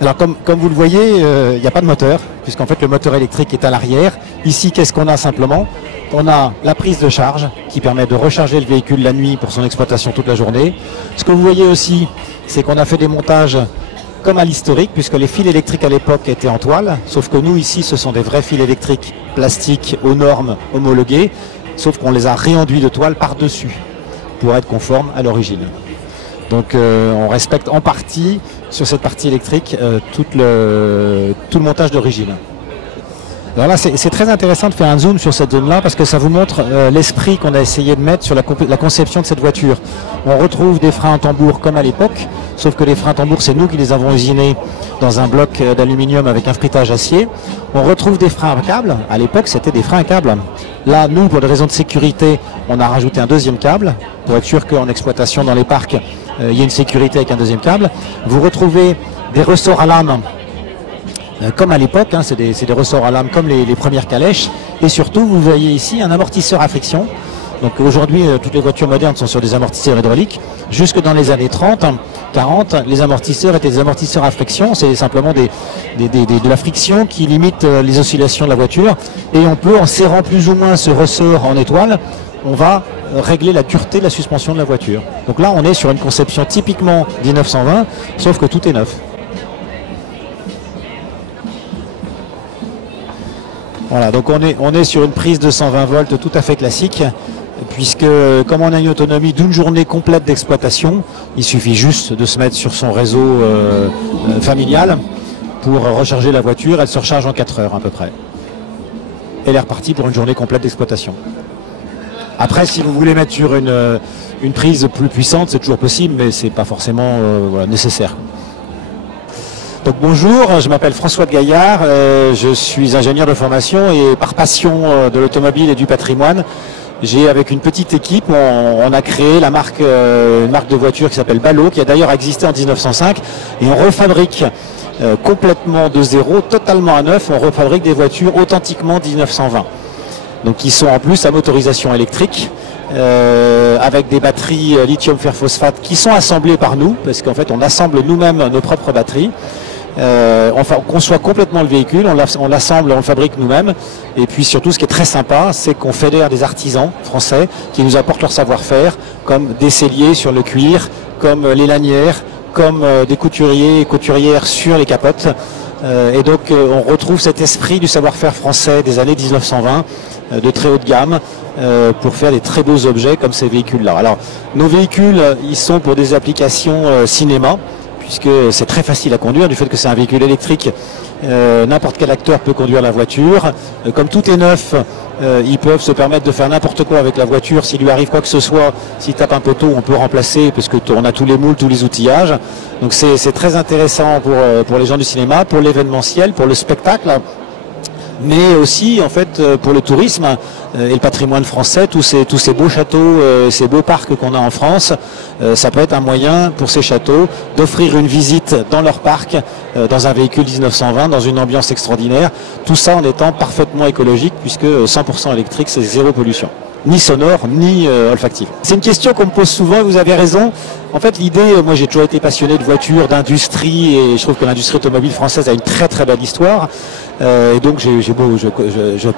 Alors comme vous le voyez, il n'y a pas de moteur, puisqu'en fait le moteur électrique est à l'arrière. Ici, qu'est-ce qu'on a simplement? On a la prise de charge qui permet de recharger le véhicule la nuit pour son exploitation toute la journée. Ce que vous voyez aussi, c'est qu'on a fait des montages comme à l'historique, puisque les fils électriques à l'époque étaient en toile, sauf que nous ici ce sont des vrais fils électriques plastiques aux normes homologuées, sauf qu'on les a réenduits de toile par-dessus pour être conformes à l'origine. Donc on respecte en partie, sur cette partie électrique, tout le montage d'origine. Alors là, c'est très intéressant de faire un zoom sur cette zone-là parce que ça vous montre l'esprit qu'on a essayé de mettre sur la conception de cette voiture. On retrouve des freins en tambour comme à l'époque, sauf que les freins en tambour, c'est nous qui les avons usinés dans un bloc d'aluminium avec un frittage acier. On retrouve des freins à câble. À l'époque, c'était des freins à câble. Là, nous, pour des raisons de sécurité, on a rajouté un deuxième câble pour être sûr qu'en exploitation dans les parcs, il y a une sécurité avec un deuxième câble. Vous retrouvez des ressorts à lame comme à l'époque, hein, c'est des ressorts à lame comme les premières calèches. Et surtout, vous voyez ici un amortisseur à friction. Donc aujourd'hui, toutes les voitures modernes sont sur des amortisseurs hydrauliques. Jusque dans les années 30, 40, les amortisseurs étaient des amortisseurs à friction. C'est simplement de la friction qui limite les oscillations de la voiture. Et on peut, en serrant plus ou moins ce ressort en étoile, on va régler la dureté de la suspension de la voiture. Donc là, on est sur une conception typiquement 1920, sauf que tout est neuf. Voilà, donc on est sur une prise de 120 volts tout à fait classique, puisque comme on a une autonomie d'une journée complète d'exploitation, il suffit juste de se mettre sur son réseau familial pour recharger la voiture. Elle se recharge en 4 heures à peu près. Elle est repartie pour une journée complète d'exploitation. Après, si vous voulez mettre sur une prise plus puissante, c'est toujours possible, mais c'est pas forcément voilà, nécessaire. Donc bonjour, je m'appelle François de Gaillard, je suis ingénieur de formation et par passion de l'automobile et du patrimoine, j'ai avec une petite équipe, on a créé une marque de voiture qui s'appelle Ballot, qui a d'ailleurs existé en 1905, et on refabrique complètement de zéro, totalement à neuf, on refabrique des voitures authentiquement 1920. Donc qui sont en plus à motorisation électrique, avec des batteries lithium fer phosphate qui sont assemblées par nous, parce qu'en fait on assemble nous-mêmes nos propres batteries. On conçoit complètement le véhicule, on l'assemble, on le fabrique nous-mêmes. Et puis surtout, ce qui est très sympa, c'est qu'on fédère des artisans français qui nous apportent leur savoir-faire, comme des selliers sur le cuir, comme les lanières, comme des couturiers et couturières sur les capotes. Et donc on retrouve cet esprit du savoir-faire français des années 1920, de très haut de gamme, pour faire des très beaux objets comme ces véhicules-là. Alors, nos véhicules, ils sont pour des applications cinéma, puisque c'est très facile à conduire, du fait que c'est un véhicule électrique, n'importe quel acteur peut conduire la voiture. Comme tout est neuf, ils peuvent se permettre de faire n'importe quoi avec la voiture. S'il lui arrive quoi que ce soit, s'il tape un poteau, on peut remplacer, parce qu'on a tous les moules, tous les outillages. Donc c'est très intéressant pour les gens du cinéma, pour l'événementiel, pour le spectacle, mais aussi en fait pour le tourisme et le patrimoine français, tous ces beaux châteaux, ces beaux parcs qu'on a en France, ça peut être un moyen pour ces châteaux d'offrir une visite dans leur parc, dans un véhicule 1920, dans une ambiance extraordinaire, tout ça en étant parfaitement écologique, puisque 100% électrique, c'est zéro pollution, ni sonore, ni olfactive. C'est une question qu'on me pose souvent, et vous avez raison. En fait, l'idée, moi j'ai toujours été passionné de voitures, d'industrie, et je trouve que l'industrie automobile française a une très très belle histoire. Et donc je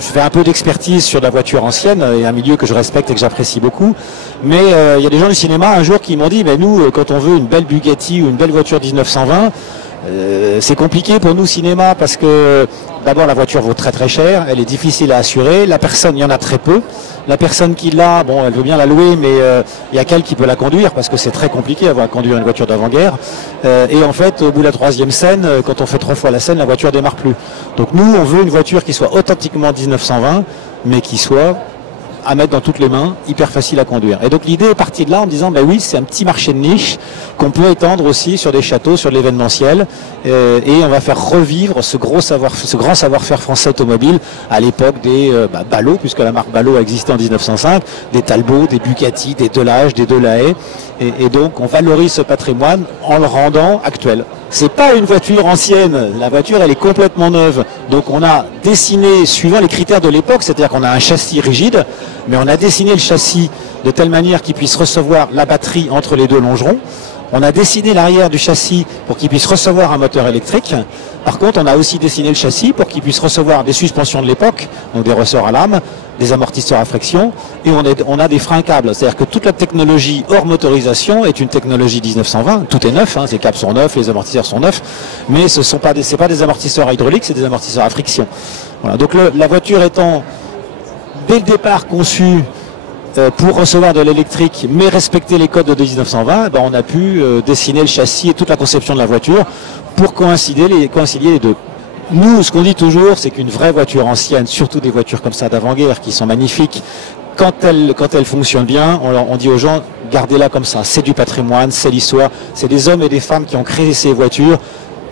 fais un peu d'expertise sur la voiture ancienne, et un milieu que je respecte et que j'apprécie beaucoup. Mais il y a des gens du cinéma un jour qui m'ont dit, mais nous, quand on veut une belle Bugatti ou une belle voiture 1920, c'est compliqué pour nous cinéma, parce que d'abord la voiture vaut très très cher, elle est difficile à assurer, la personne, il y en a très peu. La personne qui l'a, bon, elle veut bien la louer, mais il y a qu'elle qui peut la conduire, parce que c'est très compliqué à conduire une voiture d'avant-guerre. Et en fait, au bout de la 3e scène, quand on fait 3 fois la scène, la voiture démarre plus. Donc nous, on veut une voiture qui soit authentiquement 1920, mais qui soit à mettre dans toutes les mains, hyper facile à conduire. Et donc l'idée est partie de là en me disant, ben oui, c'est un petit marché de niche qu'on peut étendre aussi sur des châteaux, sur l'événementiel, et on va faire revivre ce grand savoir-faire français automobile à l'époque des Ballot, puisque la marque Ballot a existé en 1905, des Talbot, des Bugatti, des Delage, des Delahaye, et donc on valorise ce patrimoine en le rendant actuel. C'est pas une voiture ancienne, la voiture elle est complètement neuve. Donc on a dessiné suivant les critères de l'époque, c'est-à-dire qu'on a un châssis rigide, mais on a dessiné le châssis de telle manière qu'il puisse recevoir la batterie entre les deux longerons. On a dessiné l'arrière du châssis pour qu'il puisse recevoir un moteur électrique. Par contre, on a aussi dessiné le châssis pour qu'il puisse recevoir des suspensions de l'époque, donc des ressorts à lame, des amortisseurs à friction, et on a des freins câbles. C'est-à-dire que toute la technologie hors motorisation est une technologie 1920. Tout est neuf, hein, les câbles sont neufs, les amortisseurs sont neufs, mais ce sont pas des amortisseurs hydrauliques, c'est des amortisseurs à friction. Voilà. Donc la voiture étant dès le départ conçue pour recevoir de l'électrique, mais respecter les codes de 1920, ben on a pu dessiner le châssis et toute la conception de la voiture pour concilier les deux. Nous, ce qu'on dit toujours, c'est qu'une vraie voiture ancienne, surtout des voitures comme ça d'avant-guerre, qui sont magnifiques, quand elles fonctionnent bien, on dit aux gens, gardez-la comme ça, c'est du patrimoine, c'est l'histoire, c'est des hommes et des femmes qui ont créé ces voitures.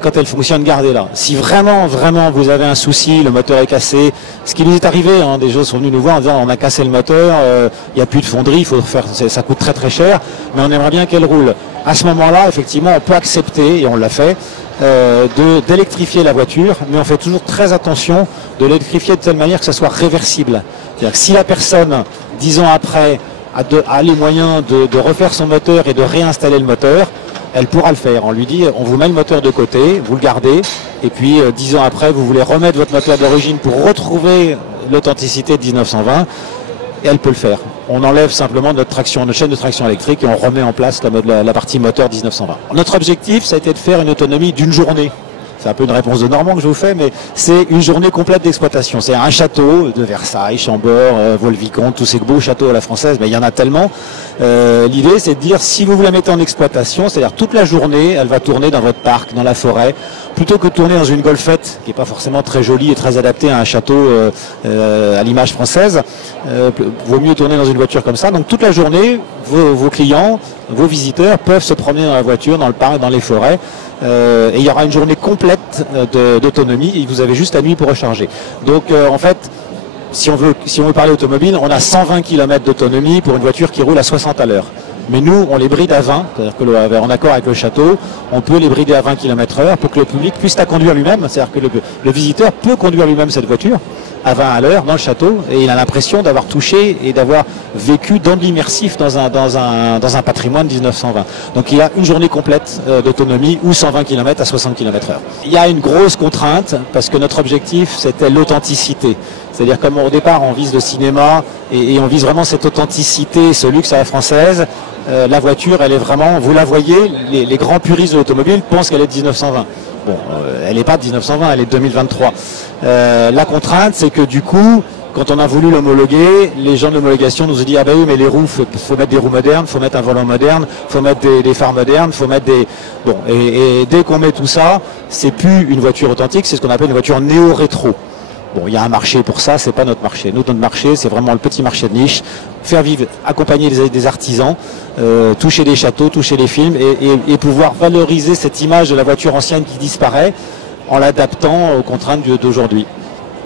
Quand elles fonctionnent, gardez-la. Si vraiment vous avez un souci, le moteur est cassé, ce qui nous est arrivé, hein, des gens sont venus nous voir en disant on a cassé le moteur, il n'y a plus de fonderie, il faut faire, ça coûte très très cher, mais on aimerait bien qu'elle roule. À ce moment-là, effectivement, on peut accepter, et on l'a fait, d'électrifier la voiture, mais on fait toujours très attention de l'électrifier de telle manière que ça soit réversible. C'est-à-dire que si la personne, 10 ans après, a les moyens de refaire son moteur et de réinstaller le moteur, elle pourra le faire. On lui dit, on vous met le moteur de côté, vous le gardez, et puis 10 ans après, vous voulez remettre votre moteur d'origine pour retrouver l'authenticité de 1920, et elle peut le faire. On enlève simplement notre chaîne de traction électrique et on remet en place la partie moteur 1920. Notre objectif, ça a été de faire une autonomie d'une journée. C'est un peu une réponse de Normand que je vous fais, mais c'est une journée complète d'exploitation. C'est un château de Versailles, Chambord, Vaux-le-Vicomte, tous ces beaux châteaux à la française, mais il y en a tellement. L'idée, c'est de dire, si vous la mettez en exploitation, c'est-à-dire toute la journée, elle va tourner dans votre parc, dans la forêt, plutôt que de tourner dans une golfette, qui n'est pas forcément très jolie et très adaptée à un château à l'image française. Vaut mieux tourner dans une voiture comme ça. Donc toute la journée, vos clients, vos visiteurs peuvent se promener dans la voiture, dans le parc, dans les forêts. Et il y aura une journée complète d'autonomie et vous avez juste la nuit pour recharger. Donc en fait, si on veut parler automobile, on a 120 km d'autonomie pour une voiture qui roule à 60 à l'heure. Mais nous, on les bride à 20, c'est-à-dire que en accord avec le château, on peut les brider à 20 km/h pour que le public puisse la conduire lui-même. C'est-à-dire que le visiteur peut conduire lui-même cette voiture à 20 à l'heure dans le château et il a l'impression d'avoir touché et d'avoir vécu dans de l'immersif dans un patrimoine 1920. Donc il y a une journée complète d'autonomie ou 120 km à 60 km/h. Il y a une grosse contrainte parce que notre objectif c'était l'authenticité. C'est-à-dire comme au départ on vise le cinéma et on vise vraiment cette authenticité, ce luxe à la française. La voiture, elle est vraiment, vous la voyez, les grands puristes de l'automobile pensent qu'elle est de 1920. Bon, elle n'est pas de 1920, elle est de 2023. La contrainte, c'est que du coup, quand on a voulu l'homologuer, les gens de l'homologation nous ont dit ah ben oui, mais les roues, faut mettre des roues modernes, faut mettre un volant moderne, faut mettre des phares modernes, faut mettre des bon. Et dès qu'on met tout ça, c'est plus une voiture authentique, c'est ce qu'on appelle une voiture néo-rétro. Bon, il y a un marché pour ça, c'est pas notre marché. Nous, notre marché, c'est vraiment le petit marché de niche. Faire vivre, accompagner des artisans, toucher les châteaux, toucher les films et pouvoir valoriser cette image de la voiture ancienne qui disparaît en l'adaptant aux contraintes d'aujourd'hui.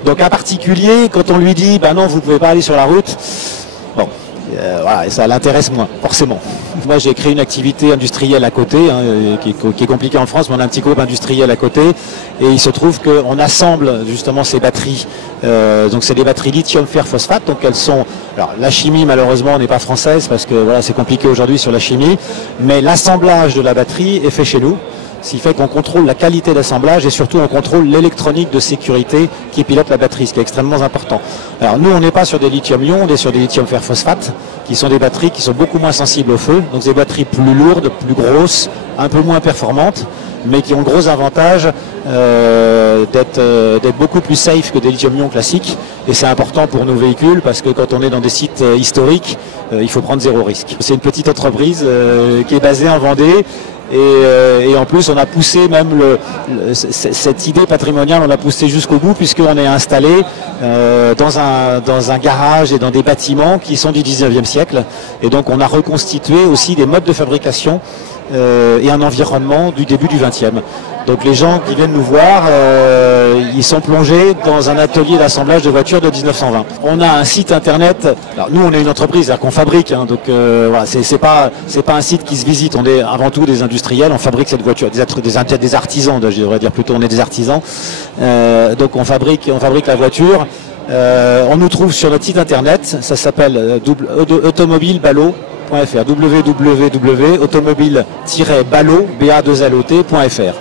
Donc un particulier, quand on lui dit bah non, vous ne pouvez pas aller sur la route, bon, voilà, ça l'intéresse moins, forcément. Moi j'ai créé une activité industrielle à côté, hein, qui est compliquée en France, mais on a un petit groupe industriel à côté, et il se trouve qu'on assemble justement ces batteries. Donc c'est des batteries lithium fer phosphate, donc elles sont. Alors la chimie malheureusement n'est pas française parce que voilà c'est compliqué aujourd'hui sur la chimie, mais l'assemblage de la batterie est fait chez nous. Ce qui fait qu'on contrôle la qualité d'assemblage et surtout on contrôle l'électronique de sécurité qui pilote la batterie, ce qui est extrêmement important. Alors nous on n'est pas sur des lithium-ion, on est sur des lithium fer phosphate, qui sont des batteries qui sont beaucoup moins sensibles au feu, donc des batteries plus lourdes, plus grosses, un peu moins performantes, mais qui ont le gros avantage d'être beaucoup plus safe que des lithium-ion classiques. Et c'est important pour nos véhicules parce que quand on est dans des sites historiques, il faut prendre zéro risque. C'est une petite entreprise qui est basée en Vendée. Et en plus, on a poussé même cette idée patrimoniale, on l'a poussé jusqu'au bout puisqu'on est installé dans un garage et dans des bâtiments qui sont du 19e siècle. Et donc, on a reconstitué aussi des modes de fabrication et un environnement du début du 20e. Donc les gens qui viennent nous voir, ils sont plongés dans un atelier d'assemblage de voitures de 1920. On a un site internet. Alors nous, on est une entreprise, c'est-à-dire qu'on fabrique. Hein, donc voilà, c'est pas un site qui se visite. On est avant tout des industriels. On fabrique cette voiture, des artisans. Je devrais dire plutôt, on est des artisans. Donc on fabrique la voiture. On nous trouve sur notre site internet. Ça s'appelle Automobile Ballot. www.automobile-ballot.fr, www.automobile-ballot.fr.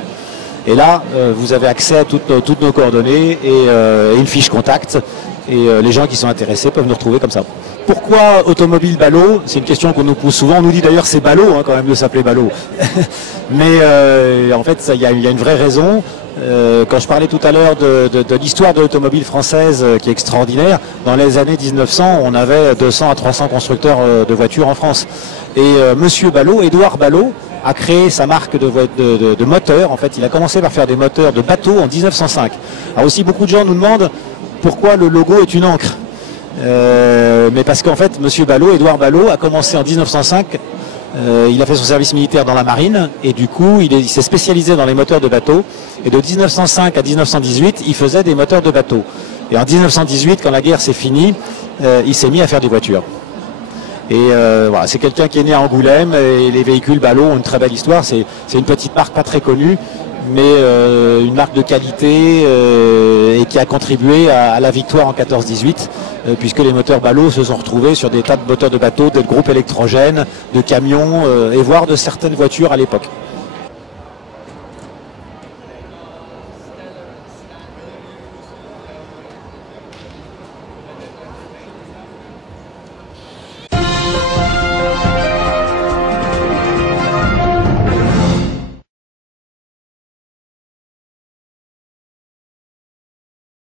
Et là, vous avez accès à toutes nos coordonnées et une fiche contact. Et les gens qui sont intéressés peuvent nous retrouver comme ça. Pourquoi Automobile Ballot? C'est une question qu'on nous pose souvent. On nous dit d'ailleurs c'est Ballot quand même de s'appeler Ballot. Mais en fait, il y a une vraie raison. Quand je parlais tout à l'heure de l'histoire de l'automobile française qui est extraordinaire, dans les années 1900, on avait 200 à 300 constructeurs de voitures en France. Et Monsieur Ballot, Édouard Ballot, a créé sa marque de moteurs. En fait, il a commencé par faire des moteurs de bateaux en 1905. Alors aussi, beaucoup de gens nous demandent pourquoi le logo est une ancre. Mais parce qu'en fait, Monsieur Ballot, Édouard Ballot, a commencé en 1905. Il a fait son service militaire dans la marine et du coup, il s'est spécialisé dans les moteurs de bateaux. Et de 1905 à 1918, il faisait des moteurs de bateaux. Et en 1918, quand la guerre s'est finie, il s'est mis à faire des voitures. Et voilà, c'est quelqu'un qui est né à Angoulême et les véhicules Ballot ont une très belle histoire. C'est une petite marque pas très connue, mais une marque de qualité et qui a contribué à la victoire en 14-18, puisque les moteurs Ballot se sont retrouvés sur des tas de moteurs de bateaux, de groupes électrogènes, de camions et voire de certaines voitures à l'époque.